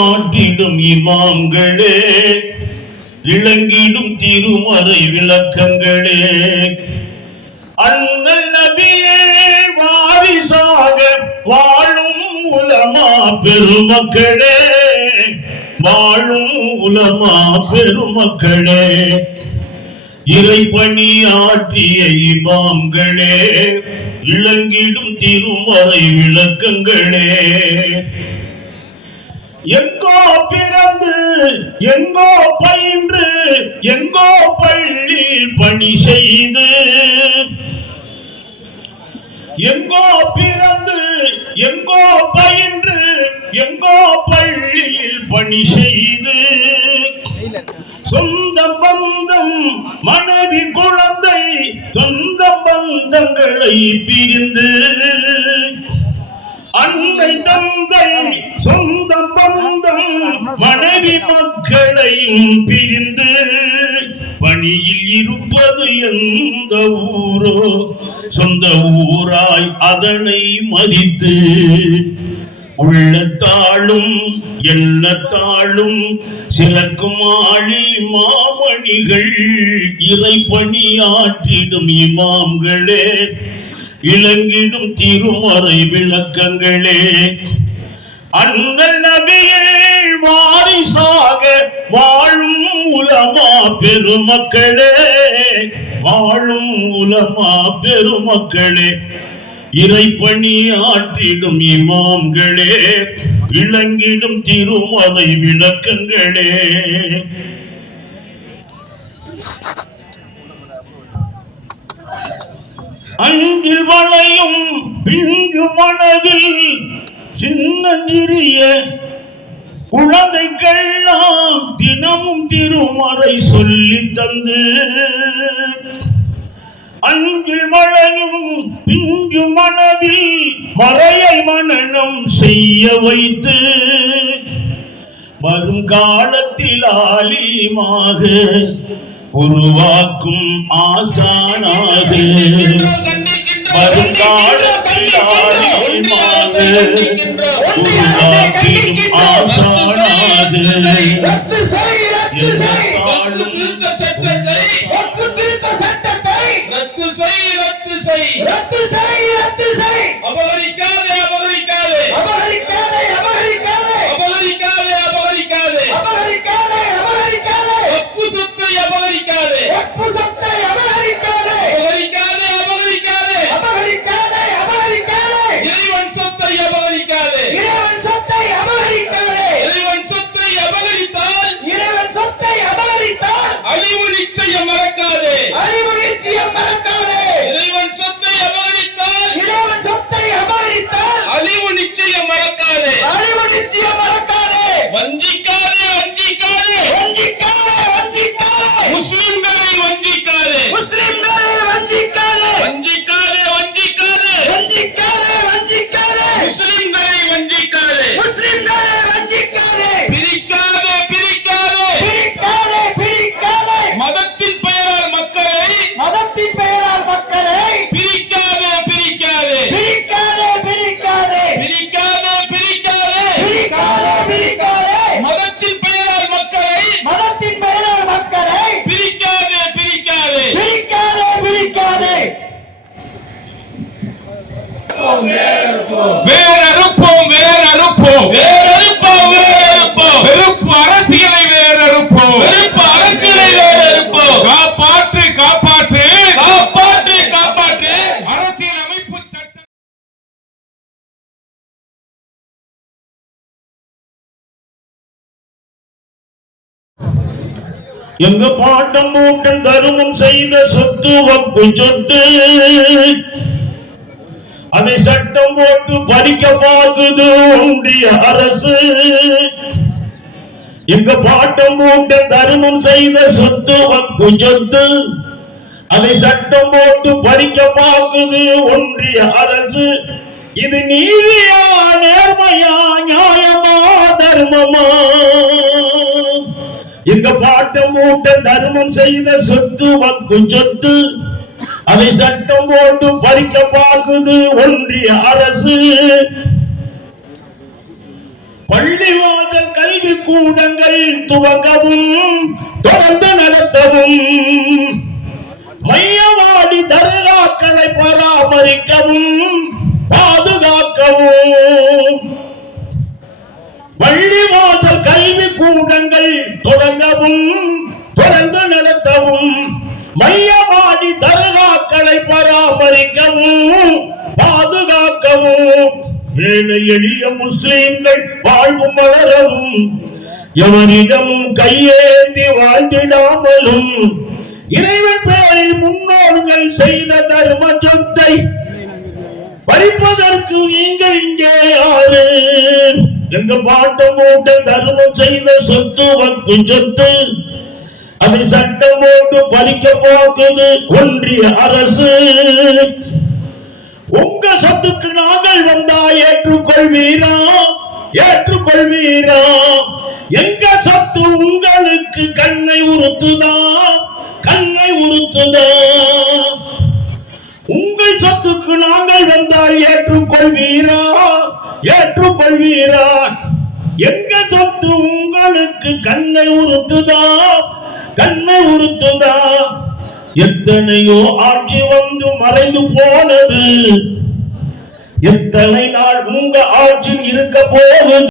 ஆற்றிடும் இமாம்களே, இளங்கிடும் திருமறை விளக்கங்களே, அண்ணல் நபியே வாரிசாக வாழும் உலமா பெருமக்களே, வாழும் உலமா பெருமக்களே, இறைபணி ஆற்றிய இமாம்களே, இளங்கிடும் திருமறை விளக்கங்களே, எங்கோ பிறந்து எங்கோ பயின்று எங்கோ பள்ளி பணி செய்து, எங்கோ பிறந்து எங்கோ பயின்று எங்கோ பள்ளியில் பணி செய்து, சொந்த பந்தம் மனைவி குழந்தை சொந்த பந்தங்களை பிரிந்து, அன்னை தந்தை சொந்த பந்தம் மனைவி மக்களையும் பிரிந்து, பணியில் இருப்பது எந்த ஊரோ சொந்த ஊராய் அதனை மதித்து, உள்ளத்தாலும் எண்ணத்தாலும் சிறக்கும் ஆளி மாமணிகள், இறைபணியாற்றிடும் இமாம்களே, இளங்கிடும் திருமறை விளக்கங்களே, அண்ணல் நபியில் வாரிசாக வாழும் உலமா பெருமக்களே, வாழும் உலமா பெருமக்களே, இறைபணி ஆற்றிடும் இமாம்களே, இளங்கிடும் திருமறை விளக்கங்களே, அன்பில் வளையும் பிஞ்சு மனதில் சின்னஞ்சிறிய குழந்தைகள்லாம் தினமும் திருமறை சொல்லி தந்து, அன்பில் வளையும் பிஞ்சு மனதில் மறையை மனனம் செய்ய வைத்து, வருங்காலத்தில் ஆலிமாக உருவாக்கும் ஆசானாக, வருங்காலத்தில் ஆலிமாக உருவாக்கும் ஆசானாக, அபகரிக்காதே அபகரிக்காதே அபகரிக்காதே அபகரிக்காதே அபகரிக்காதே அபகரிக்காதே அபகரிக்காதே அபகரிக்காதே வக்ஃபு சொத்தை அபகரிக்காதே வக்ஃபு சொத்தை அபகரிக்காதே அபகரிக்காதே அபகரிக்காதே அபகரிக்காதே அபகரிக்காதே இறைவன் சொத்தை அபகரிக்காதே இறைவன் சொத்தை அபகரிக்காதே இறைவன் சொத்தை அபகரித்தால் இறைவன் சொத்தை அபகரித்தால் அழிவு நிச்சயம் மறக்காதே அழிவு நிச்சயம் மறக்காதே இறைவன் சொத்தை அபகரித்தால் இறைவன் சொத்தை அபகரித்தால் அழிவு நிச்சயம் மறக்காதே அழிவு நிச்சயம் மறக்காதே வஞ்சிக்காதே வஞ்சிக்காதே வஞ்சிக்காதே வஞ்சிக்காதே முஸ்லிம்களை வஞ்சிக்காதே முஸ்லிம்களை வஞ்சிக்காதே வஞ்சிக்காதே வஞ்சிக்காதே வஞ்சிக்காதே வஞ்சிக்காதே முஸ்லிம்களை வஞ்சிக்காதே முஸ்லிம்களை வஞ்சிக்காதே பிரிக்காதே பிரிக்காதே பிரிக்காதே பிரிக்காதே மதத்தின் பெயரால் மக்களை மதத்தின் பெயரால் மக்களை பிரிக்காதே பிரிக்காதே பிரிக்காதே பிரிக்காதே பிரிக்காதே பிரிக்காதே பிரிக்காதே பிரிக்காதே மதத்தின் பெயரால் மக்களை மதத்தின் பெயரால் மக்களை பிரிக்காதே பிரிக்காதே பிரிக்காதே பிரிக்காதே வேறறுப்போம் வேறறுப்போம் வேறறுப்போம் வேறறுப்போம் வெறுப்பு அரசியலை வேறறுப்போம் வெறுப்பு அரசியலை வேறறுப்போம் காப்பாற்று காப்பாற்று காப்பாற்று காப்பாற்று அரசியல் அமைப்பு சட்டம். எங்க பாட்டம் மூட்டம் தருமம் செய்த சொத்து வப்பு சொத்து, அதை சட்டம் போட்டு பறிக்க பார்க்குது ஒன்றிய அரசு. எங்க பாட்டம் மூட்டம் தருமம் செய்த சொத்து வப்பு சொத்து, அதை சட்டம் போட்டு பறிக்க பார்க்குது ஒன்றிய அரசு. இது நீதியா நேர்மையா நியாயமா தர்மமா? எங்க பாட்டம் மூட்டம் தர்மம் செய்த சொத்து வப்பு சொத்து, அதை சட்டம் போட்டு பறிக்க பார்க்குது ஒன்றிய அரசு. பள்ளிவாசல் கல்வி கூடங்கள் துவங்கவும் தொடர்ந்து நடத்தவும் மையவாடி தர்காக்களை பராமரிக்கவும் பாதுகாக்கவும் பள்ளிவாசல் கல்வி கூடங்கள் தொடங்கவும் தொடர்ந்து நடத்தவும் மையவாடி தர்காக்களை பராமரிக்கவும் பாதுகாக்கவும் ஏழை எளிய முஸ்லிம்கள் வாழ்வு மலரவும் எவரிடமும் கையேந்தி வாழ்ந்திடாமலும் இறைவன் பெயரில் முன்னோர்கள் செய்த தர்ம சொத்தை பறிப்பதற்கு நீங்கள் இங்கே யாரு? எங்க பாட்டம் போட்டு தர்மம் செய்த சொத்து வக்கு சொத்து அதை சட்டம் போட்டு பறிக்க போக்குது ஒன்றிய அரசு. உங்க சொத்துக்கு நாங்கள் வந்தா ஏற்றுக்கொள்வீரா? ஏற்றுக்கொள்வீரா? எங்க சொத்து உங்களுக்கு கண்ணை உறுத்துதா? கண்ணை உறுத்துதா? உங்கள் சொத்துக்கு நாங்கள் வந்தால் ஏற்றுக்கொள்வீரா? ஏற்றுக்கொள்வீரா? எங்க சொத்து உங்களுக்கு கண்ணை உறுத்துதா? கண்ணை உறுத்துதா? எத்தனையோ ஆட்சி வந்து மறைந்து போனது, எத்தனை நாள் உங்க ஆட்சி இருக்க போகுது?